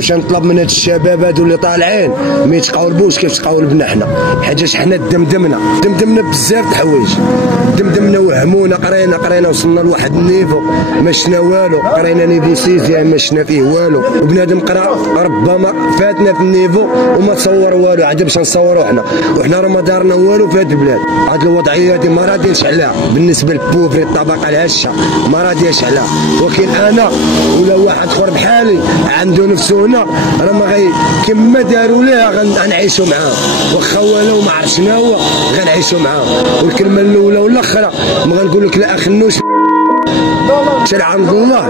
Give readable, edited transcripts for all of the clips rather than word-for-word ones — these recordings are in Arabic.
واش نطلب من هاد الشباب هادو اللي طالعين ما يتقاولبوش كيف تقاولبنا حنا، حيتاش حنا دمدمنا بزاف د الحوايج، دمدمنا وهمونا، قرينا وصلنا لواحد النيفو ما شفنا والو، قرينا نيفو سيزيام ما شفنا فيه والو، وبنادم قرا ربما فاتنا في النيفو وما تصور والو، عاد باش نصوروا وحنا راه ما دارنا والو في هاد البلاد. هاد الوضعيه هادي ما راضيينش عليها بالنسبه للبوفري الطبقه الهشه، ما راضيينش عليها، ولكن انا ولا واحد اخر بحالي عنده نفسه هنا راه ما غي كما داروا ليها غنعيشوا معاه، واخا والو ما عرف شنو هو غنعيشوا معاه. والكلمه الاولى والاخرى ما غنقول لك لا اخنوش شرع عند الله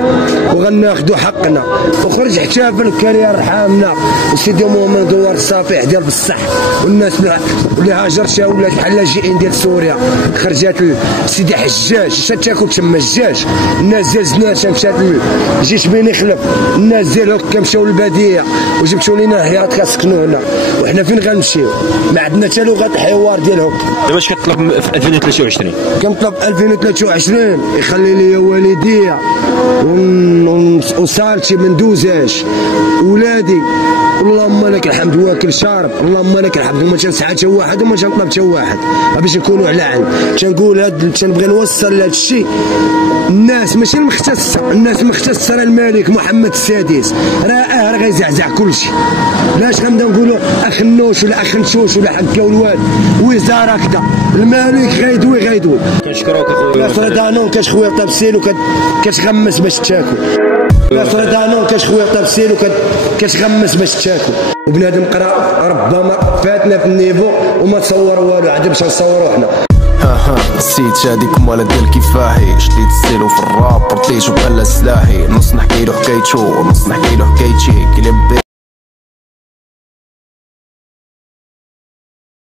وغناخذوا حقنا، وخرج احتفل كان يرحمنا وسيدي مؤمن دوار الصفيح ديال بصح، والناس اللي هاجرتها ولات بحال اللاجئين ديال سوريا، خرجات سيدي حجاج تاكل تما الجاج، الناس ديال زناتها مشات الجيش بين يخلف، الناس ديال هكا مشاو للباديه وجبتوا لينا هياط كنسكنوا هنا، وحنا فين غنمشيو؟ ما عندنا حتى لغه الحوار ديالهم. دابا اش كتطلب في 2023؟ كنطلب 2023 يخلي لي والدي وصالتي ما ندوزاش، ولادي اللهم لك الحمد واكل شارب، اللهم لك الحمد، وما تنسعى حتى واحد وما تنطلب حتى واحد باش نكونوا على عين. تنقول تنبغي نوصل لهذا الشيء، الناس ماشي المختصه، الناس مختصه الملك محمد السادس راه غيزعزع كلشي، لاش غنبدا نقولوا اخنوش ولا اخنشوش ولا حكا والوالد وزاره كذا، الملك غيدوي. كنشكروك اخويا. لا فرضانون كتخوي طابسين وكتغمس باش تاكل، لا فرضانون كتخوي طابسين وكتغمس باش تاكل، وبنادم قرا ربما فاتنا في النيفو وما تصور والو، عاد باش نصوروا حنا. السيد شاديكم ولا ديال كفاحي، شديت السيلو في الراب رطيتو بحال سلاحي، نص نحكي له حكايتو ونص نحكي له حكايتي، كليب